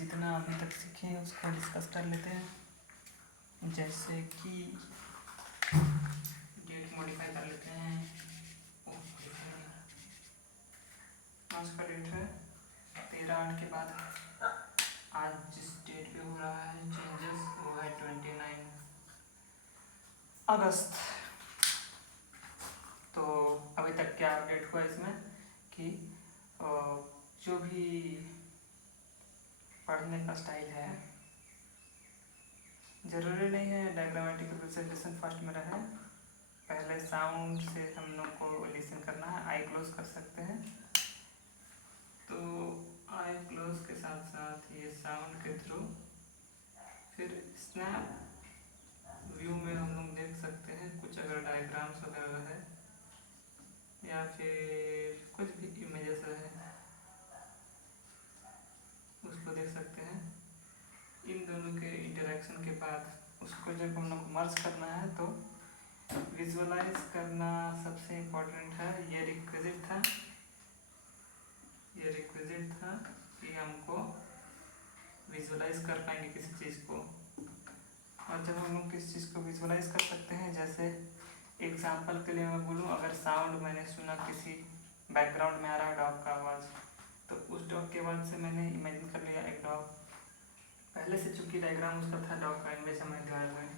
जितना अभी तक सीखे हैं उसको डिस्कस कर लेते हैं। जैसे कि डेट मॉडिफाई कर लेते हैं। आज का डेट है 13/8 के बाद। आज जिस डेट पे हो रहा है चेंजेस वो है 29 अगस्त। तो अभी तक क्या अपडेट हुआ इसमें कि जो भी पढ़ने का स्टाइल है ज़रूरी नहीं है डायग्रामेटिक रिप्रेजेंटेशन फर्स्ट में रहे। पहले साउंड से हम लोग को लिसन करना है। आई क्लोज कर सकते हैं, तो आई क्लोज के साथ साथ ये साउंड के थ्रू फिर स्नैप व्यू में हम लोग देख सकते हैं कुछ अगर डायग्राम्स वगैरह है या फिर कुछ भी इमेजेस है उसको देख सकते हैं। इन दोनों के इंटरेक्शन के बाद उसको जब हम लोग मर्ज करना है तो विजुअलाइज करना सबसे इम्पोर्टेंट है। ये रिक्विजिट था कि हमको विजुअलाइज कर पाएंगे किसी चीज़ को। और जब हम लोग किसी चीज़ को विजुअलाइज कर सकते हैं, जैसे एग्जांपल के लिए मैं बोलूँ, अगर साउंड मैंने सुना किसी बैकग्राउंड में आ रहा है डॉग का आवाज़, तो उस डॉग के आवाज़ से मैंने इमेजिन कर लिया एक डॉग। पहले से चूँकि डायग्राम उसका था डॉग का इमेज हमारे दिमाग में,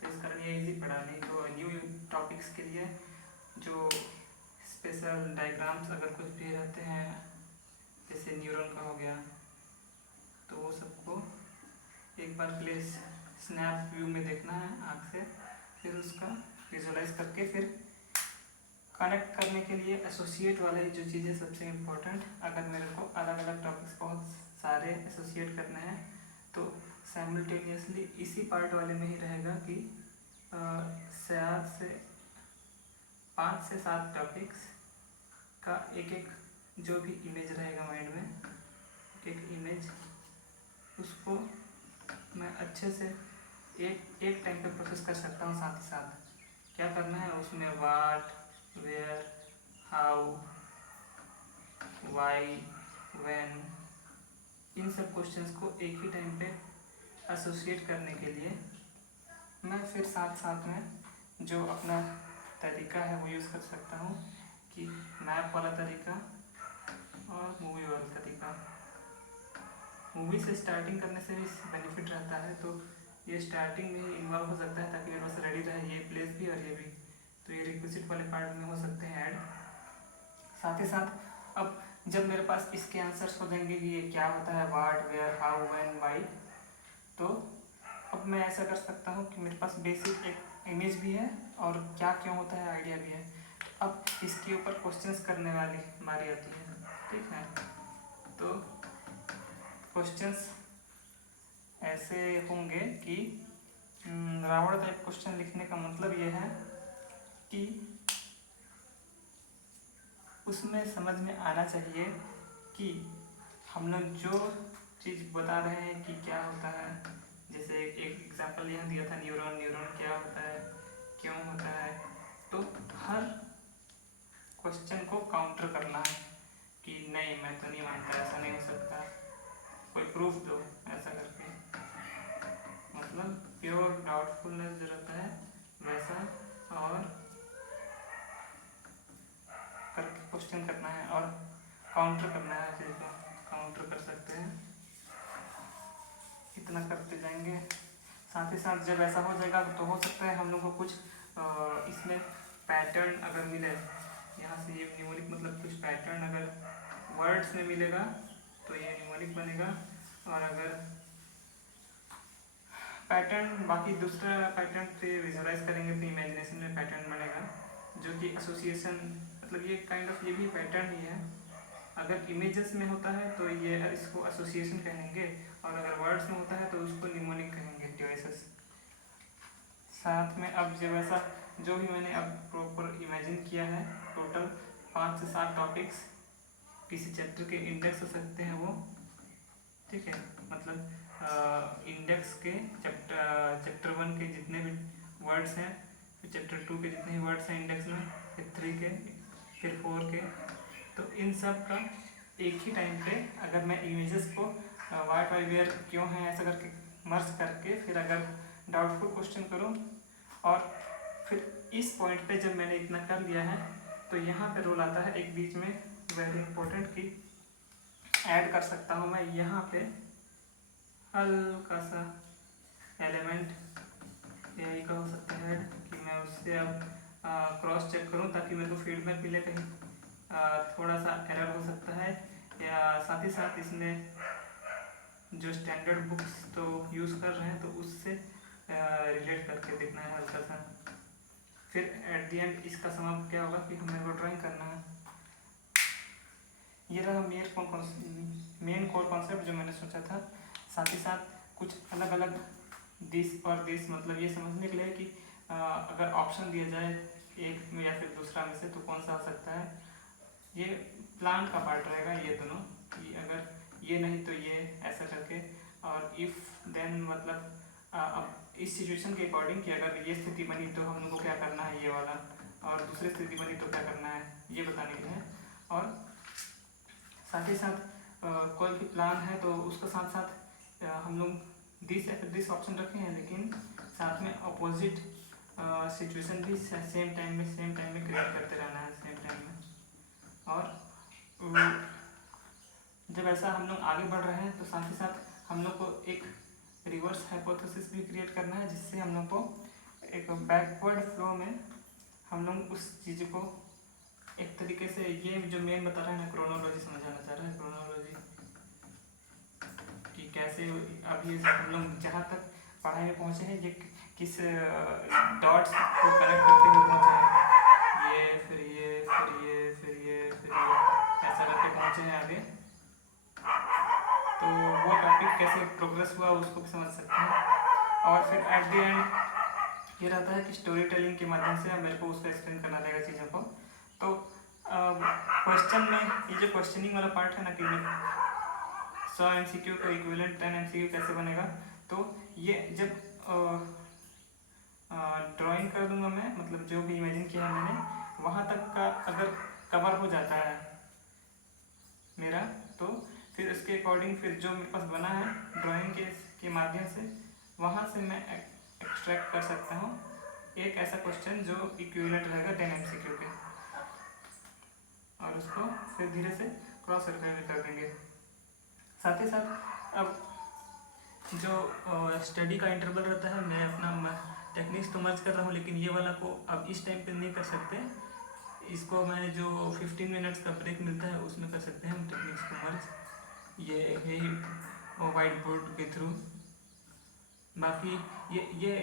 तो इस कारण ये इजी पड़ा। नहीं तो न्यू टॉपिक्स के लिए जो स्पेशल डायग्राम्स अगर कुछ भी रहते हैं जैसे न्यूरॉन का हो गया, तो वो सबको एक बार के लिए स्नैप व्यू में देखना है आँख से, फिर उसका विजुअलाइज करके फिर कनेक्ट करने के लिए एसोसिएट वाले जो चीज़ें सबसे इम्पोर्टेंट। अगर मेरे को अलग अलग टॉपिक्स बहुत सारे एसोसिएट करने हैं तो साइमल्टेनियसली इसी पार्ट वाले में ही रहेगा कि 5 से 7 टॉपिक्स का एक जो भी इमेज रहेगा माइंड में, एक इमेज, उसको मैं अच्छे से एक टाइम पे प्रोसेस कर सकता हूँ। साथ ही साथ क्या करना है उसमें what, where, how, why, when, इन सब क्वेश्चंस को एक ही टाइम पे एसोसिएट करने के लिए मैं फिर साथ साथ में जो अपना तरीका है वो यूज़ कर सकता हूँ कि मैप वाला तरीका और मूवी वाला तरीका। मूवी से स्टार्टिंग करने से भी बेनिफिट रहता है, तो ये स्टार्टिंग में ही इन्वॉल्व हो सकता है ताकि मेरे पास रेडी रहे ये प्लेस भी और ये भी। तो ये रिक्विजिट वाले पार्ट में हो सकते हैं ऐड। साथ ही साथ अब जब मेरे पास इसके आंसर्स हो जाएंगे कि ये क्या होता है what, where, how, when, why, तो अब मैं ऐसा कर सकता हूँ कि मेरे पास बेसिक एक इमेज भी है और क्या क्यों होता है आइडिया भी है। अब इसके ऊपर क्वेश्चंस करने वाली हमारी आती है, ठीक है। तो क्वेश्चंस ऐसे होंगे कि रावण टाइप क्वेश्चन लिखने का मतलब ये है कि उसमें समझ में आना चाहिए कि हम लोग जो चीज़ बता रहे हैं कि क्या होता है। जैसे एक एग्जांपल यहाँ दिया था न्यूरॉन, न्यूरॉन क्या होता है, क्यों होता है, तो हर क्वेश्चन को काउंटर करना है कि नहीं मैं तो नहीं मानता, ऐसा नहीं हो सकता, कोई प्रूफ दो, ऐसा करके। मतलब प्योर डाउटफुलनेस जो रहता है वैसा और करके क्वेश्चन करना है और काउंटर करना है, चीज़ को काउंटर कर सकते हैं। इतना करते जाएंगे। साथ ही साथ जब ऐसा हो जाएगा तो हो सकता है हम लोग को कुछ इसमें पैटर्न अगर मिले, यहाँ से ये न्यूमरिक मतलब कुछ पैटर्न अगर वर्ड्स में मिलेगा तो ये न्यूमरिक बनेगा। और अगर पैटर्न बाकी दूसरा पैटर्न से विजुअलाइज करेंगे तो इमेजिनेशन में पैटर्न बनेगा, जो कि एसोसिएशन मतलब ये काइंड ऑफ ये भी पैटर्न ही है। अगर इमेजेस में होता है तो ये इसको एसोसिएशन कहेंगे, और अगर वर्ड्स में होता है तो उसको निमोनिक कहेंगे, डिवाइसेस। साथ में अब जब ऐसा जो भी मैंने अब प्रॉपर इमेजिन किया है, टोटल 5 से 7 टॉपिक्स किसी चैप्टर के इंडेक्स हो सकते हैं वो, ठीक है। मतलब इंडेक्स के चैप्टर 1 के जितने भी वर्ड्स हैं, फिर चैप्टर 2 के जितने भी वर्ड्स हैं इंडेक्स में, फिर 3 के, फिर 4 के, तो इन सब का एक ही टाइम पे अगर मैं इमेजेस को वाट वाई वेयर क्यों है, ऐसा करके मर्ज करके फिर अगर डाउटफुल क्वेश्चन करो। और फिर इस पॉइंट पे जब मैंने इतना कर लिया है तो यहाँ पे रूल आता है एक बीच में वेरी इंपॉर्टेंट की ऐड कर सकता हूँ मैं यहाँ पे हल्का सा एलिमेंट यही का हो सकता है कि मैं उससे अब क्रॉस चेक करूँ ताकि मेरे को फीडबैक मिले, कहीं थोड़ा सा एरर हो सकता है, या साथ ही साथ इसमें जो स्टैंडर्ड बुक्स तो यूज़ कर रहे हैं तो उससे रिलेट करके देखना है हल्का सा। फिर एट द एंड इसका समाप्त क्या होगा कि हमें वो ड्राइंग करना है। ये रहा मेन कोर कॉन्सेप्ट जो मैंने सोचा था। साथ ही साथ कुछ अलग अलग दिस और दिस, मतलब ये समझने के लिए कि अगर ऑप्शन दिया जाए एक में या फिर दूसरा में से तो कौन सा हो सकता है। ये प्लान का पार्ट रहेगा ये दोनों, कि अगर ये नहीं तो ये, ऐसा करके। और इफ़ देन मतलब अब इस सिचुएशन के अकॉर्डिंग कि अगर ये स्थिति बनी तो हम लोग को क्या करना है ये वाला, और दूसरी स्थिति बनी तो क्या करना है ये बताने के लिए। और साथ ही साथ कोई भी प्लान है तो उसके साथ साथ हम लोग दिस या फिर दिस ऑप्शन रखे हैं, लेकिन साथ में अपोजिट सिचुएशन भी सेम टाइम में क्रिएट करते रहना है सेम टाइम में। और जब ऐसा हम लोग आगे बढ़ रहे हैं तो साथ ही साथ हम लोग को एक रिवर्स हाइपोथेसिस भी क्रिएट करना है, जिससे हम लोग को एक बैकवर्ड फ्लो में हम लोग उस चीज़ को एक तरीके से, ये जो मेन बता रहा है ना क्रोनोलॉजी समझाना चाह रहा है, क्रोनोलॉजी कि कैसे अभी हम लोग जहाँ तक पढ़ाई में पहुँचे हैं ये किस डॉट्स को कनेक्ट करते हुए पहुँचे हैं, ये फिर ये फिर ये फिर ये फिर ये ऐसा करके पहुँचे हैं आगे। तो वो टॉपिक कैसे प्रोग्रेस हुआ उसको भी समझ सकते हैं। और फिर एट द एंड ये रहता है कि स्टोरी टेलिंग के माध्यम से मेरे को उसको एक्सप्लेन करना रहेगा चीज़ों को। तो क्वेश्चन में ये जो क्वेश्चनिंग वाला पार्ट है ना कि 100 MCQ का इक्विवेलेंट 10 MCQ कैसे बनेगा, तो ये जब ड्राइंग कर दूंगा मैं, मतलब जो भी इमेजिन किया है मैंने वहाँ तक का अगर कवर हो जाता है मेरा, तो फिर उसके अकॉर्डिंग फिर जो मेरे पास बना है ड्राइंग के माध्यम से वहाँ से मैं एक्सट्रैक्ट कर सकता हूँ एक ऐसा क्वेश्चन जो इक्विवेलेंट रहेगा 10 MCQ के, और उसको फिर धीरे से क्रॉस कर देंगे। साथ ही साथ अब जो स्टडी का इंटरवल रहता है, मैं अपना टेक्निक्स तो मर्ज कर रहा हूँ, लेकिन ये वाला को अब इस टाइम पे नहीं कर सकते, इसको मैं जो 15 मिनट्स का ब्रेक मिलता है उसमें कर सकते हैं हम टेक्निक्स को मर्ज, ये यही वाइट बोर्ड के थ्रू। बाकी ये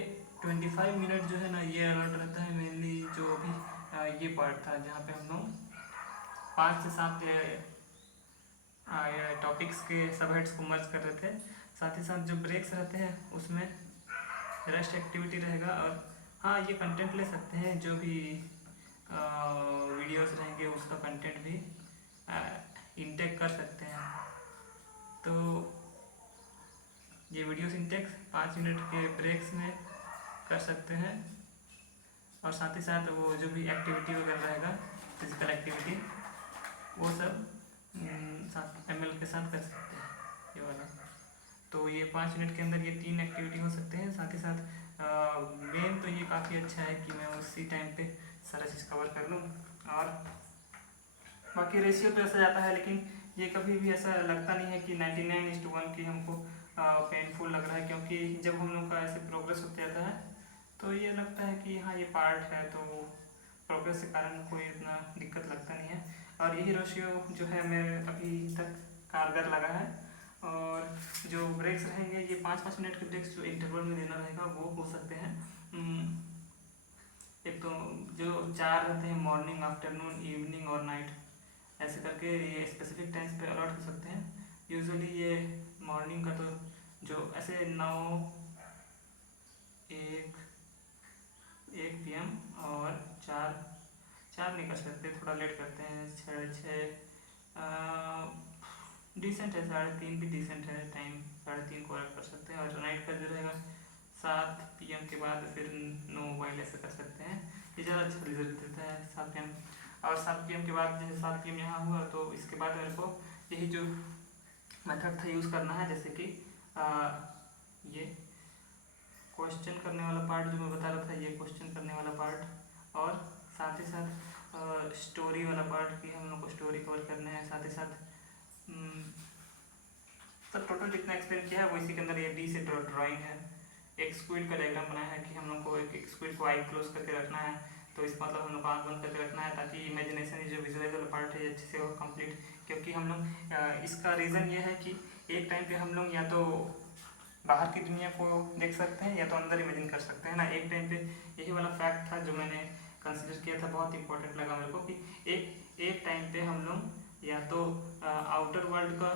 25 मिनट जो है ना ये अलर्ट रहता है मेनली, जो भी ये पार्ट था जहाँ पे हम लोग 5 से 7 टॉपिक्स के सब हेड्स को मर्ज कर रहे थे। साथ ही साथ जो ब्रेक्स रहते हैं उसमें रेस्ट एक्टिविटी रहेगा। और हाँ, ये कंटेंट ले सकते हैं, जो भी वीडियोस रहेंगे उसका कंटेंट भी इंटेक कर सकते हैं। तो ये वीडियोस इंटेक 5 मिनट के ब्रेक्स में कर सकते हैं। और साथ ही साथ वो जो भी एक्टिविटी वगैरह रहेगा, फिजिकल एक्टिविटी, वो सब ML के साथ कर सकते हैं ये वाला। तो ये 5 मिनट के अंदर ये 3 एक्टिविटी हो सकते हैं। साथ ही साथ मेन तो ये काफ़ी अच्छा है कि मैं उसी टाइम पे सारा चीज़ कवर कर लूँ। और बाकी रेशियो तो ऐसा जाता है, लेकिन ये कभी भी ऐसा लगता नहीं है कि 99:1 की हमको पेनफुल लग रहा है, क्योंकि जब हम लोग का ऐसे प्रोग्रेस होते जाता है तो ये लगता है कि हाँ ये पार्ट है, तो प्रोग्रेस के कारण कोई इतना दिक्कत लगता नहीं है। और यही रेशियो जो है मेरे अभी तक कारगर लगा है। और जो ब्रेक्स रहेंगे ये 5-5 मिनट के ब्रेक्स जो इंटरवल में देना रहेगा वो हो सकते हैं। एक तो जो 4 रहते हैं मॉर्निंग, आफ्टरनून, इवनिंग और नाइट, ऐसे करके ये स्पेसिफिक टाइम्स पे अलॉट हो सकते हैं। यूजुअली ये मॉर्निंग का तो जो ऐसे 9, 1 PM और 4 नहीं कर सकते, थोड़ा लेट करते हैं, 6 डिसेंट है, 3:30 भी डिसेंट है टाइम, 3:30 को कर सकते हैं। और नाइट का जो रहेगा 7 PM के बाद फिर 9 मोबाइल ऐसे कर सकते हैं, ये ज़्यादा अच्छा रिजल्ट देता है 7 PM। और 7 PM के बाद जैसे 7 PM यहाँ हुआ तो इसके बाद मेरे को यही जो मेथड था यूज़ करना है, जैसे कि ये क्वेश्चन करने वाला पार्ट जो मैं बता रहा था, ये क्वेश्चन करने वाला पार्ट, और साथ ही साथ स्टोरी वाला पार्ट कि हम लोग को स्टोरी कवर करना है। साथ ही साथ सब टोटल जितना एक्सप्लेन किया है वो इसी के अंदर ये डी से ड्राइंग है। एक स्क्विड का डायग्राम बनाया है कि हम लोग को एक स्क्विड को आई क्लोज करके रखना है, तो इसका मतलब हम लोग को आँख बंद करके रखना है ताकि इमेजिनेशन जो विजुअलाइज वाला पार्ट है अच्छे से हो कंप्लीट। क्योंकि हम लोग इसका रीज़न ये है कि एक टाइम पे हम लोग या तो बाहर की दुनिया को देख सकते हैं या तो अंदर इमेजिन कर सकते हैं ना। एक टाइम पे यही वाला फैक्ट था जो मैंने कंसिडर किया था, बहुत इंपॉर्टेंट लगा मेरे को कि एक टाइम पे हम लोग या तो आउटर वर्ल्ड का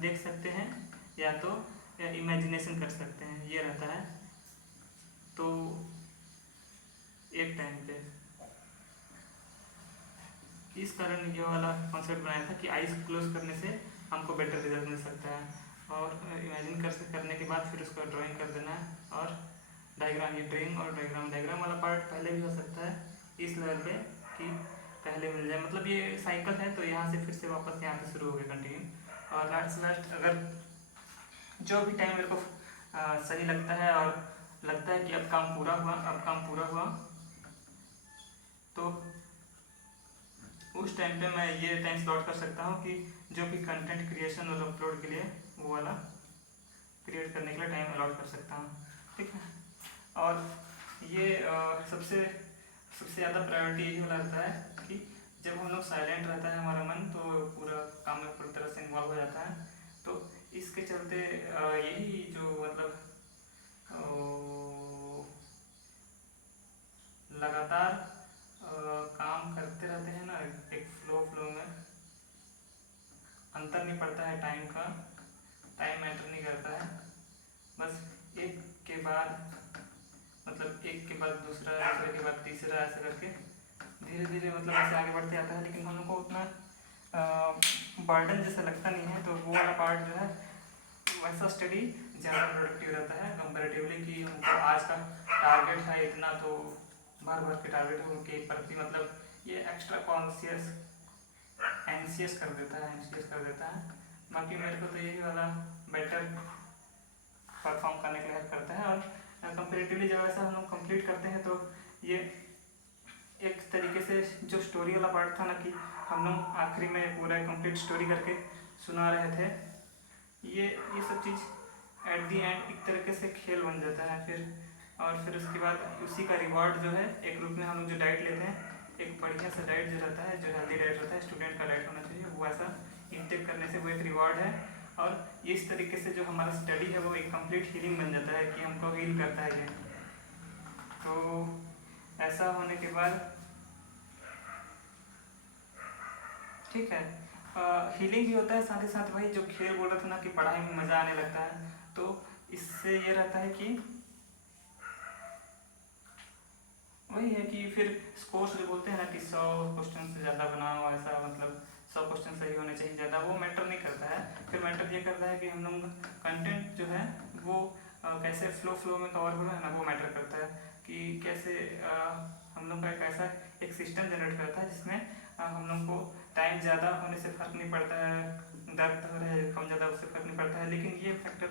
देख सकते हैं या तो इमेजिनेशन कर सकते हैं, ये रहता है। तो एक टाइम पे इस कारण ये वाला कॉन्सेप्ट बनाया था कि आइज क्लोज करने से हमको बेटर रिजल्ट मिल सकता है, और इमेजिन करने के बाद फिर उसका ड्राइंग कर देना है और डायग्राम, ये ड्राइंग और डायग्राम वाला पार्ट पहले भी हो सकता है इस लेवल पे कि पहले मिल जाए, मतलब ये साइकिल है तो यहाँ से फिर से वापस यहाँ पे शुरू हो गया कंटिन्यू। और लास्ट अगर जो भी टाइम मेरे को सही लगता है और लगता है कि अब काम पूरा हुआ तो उस टाइम पे मैं ये टाइम स्लॉट कर सकता हूँ कि जो भी कंटेंट क्रिएशन और अपलोड के लिए वो वाला क्रिएट करने के लिए टाइम अलॉट कर सकता हूँ, ठीक है। और ये सबसे ज़्यादा प्रायोरिटी यही वाला रहता है कि जब हम लोग साइलेंट रहता है हमारा मन तो पूरा काम में पूरी तरह से इन्वॉल्व हो जाता है। तो इसके चलते यही जो मतलब लगातार काम करते रहते हैं ना, एक फ्लो में अंतर नहीं पड़ता है टाइम का, टाइम मैटर नहीं करता है, बस एक के बाद दूसरा, दूसरे के बाद तीसरा, ऐसे करके धीरे धीरे मतलब ऐसे आगे बढ़ते जाता है। लेकिन हम लोग को उतना बर्डन जैसा लगता नहीं है, तो वो वाला पार्ट जो है वैसा स्टडी ज़्यादा प्रोडक्टिव रहता है कंपेरेटिवली कि हमको आज का टारगेट है इतना, तो भर के टारगेट के प्रति मतलब ये एक्स्ट्रा कॉन्शियस एंशियस कर देता है। बाकी मेरे को तो यही वाला बेटर परफॉर्म करने के लिए हेल्प करता है। और कंपेरेटिवली जब ऐसा हम लोग कंप्लीट करते हैं तो ये एक तरीके से जो स्टोरी वाला पार्ट था ना कि हम लोग आखिरी में पूरा कंप्लीट स्टोरी करके सुना रहे थे, ये सब चीज़ एट दी एंड एक तरीके से खेल बन जाता है फिर। और फिर उसके बाद उसी का रिवॉर्ड जो है एक रूप में हम लोग जो डाइट लेते हैं, एक बढ़िया सा डाइट जो रहता है, जो हेल्दी डाइट रहता है, स्टूडेंट का डाइट होना चाहिए, वो ऐसा इंटेक करने से वो एक रिवॉर्ड है। और इस तरीके से जो हमारा स्टडी है वो एक कंप्लीट हीलिंग बन जाता है कि हमको हील करता है ये। तो ऐसा होने के बाद ठीक है, हीलिंग भी होता है, साथ ही साथ वही जो खेल बोल रहा था ना कि पढ़ाई में मज़ा आने लगता है, तो इससे ये रहता है कि वही है कि फिर स्कोर्स जो बोलते हैं ना कि 100 क्वेश्चन से ज़्यादा बनाओ, ऐसा मतलब 100 क्वेश्चन सही होने चाहिए ज़्यादा, वो मैटर नहीं करता है। फिर मैटर ये करता है कि हम लोग कंटेंट जो है वो कैसे फ्लो में कवर हो रहा है ना, वो मैटर करता है कि कैसे हम लोग का एक ऐसा एक सिस्टम जनरेट करता है जिसमें हम लोग को टाइम ज़्यादा होने से फ़र्क नहीं पड़ता है, दर्द हो रहा है कम ज़्यादा उससे फ़र्क नहीं पड़ता है। लेकिन ये फैक्टर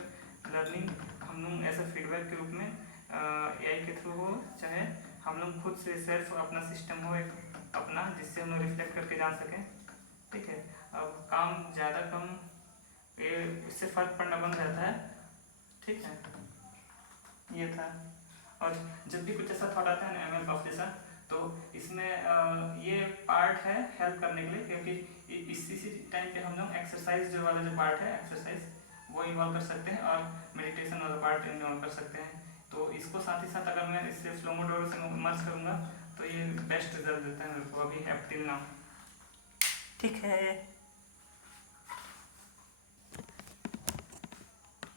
लर्निंग हम लोग ऐसा फीडबैक के रूप में AI के थ्रू हो, चाहे हम लोग खुद से सेल्फ अपना सिस्टम हो एक अपना, जिससे हम लोग रिफ्लेक्ट करके जान सकें, ठीक है। अब काम ज़्यादा कम इससे फ़र्क पड़ना बंद रहता है, ठीक है। ये था। और जब भी कुछ ऐसा थॉट आता है ना ML Prof जैसा, तो इसमें ये पार्ट है हेल्प करने के लिए, क्योंकि इसी टाइम पे हम लोग एक्सरसाइज जो वाला जो पार्ट है एक्सरसाइज वो इन्वॉल्व कर सकते हैं और मेडिटेशन वाला पार्ट इन्वॉल्व कर सकते हैं। तो इसको साथ ही साथ अगर मैं इससे फ्लोमोडोरो से मर्ज करूँगा तो ये बेस्ट रिजल्ट देता है मेरे को अभी एप टिल नाउ, ठीक है।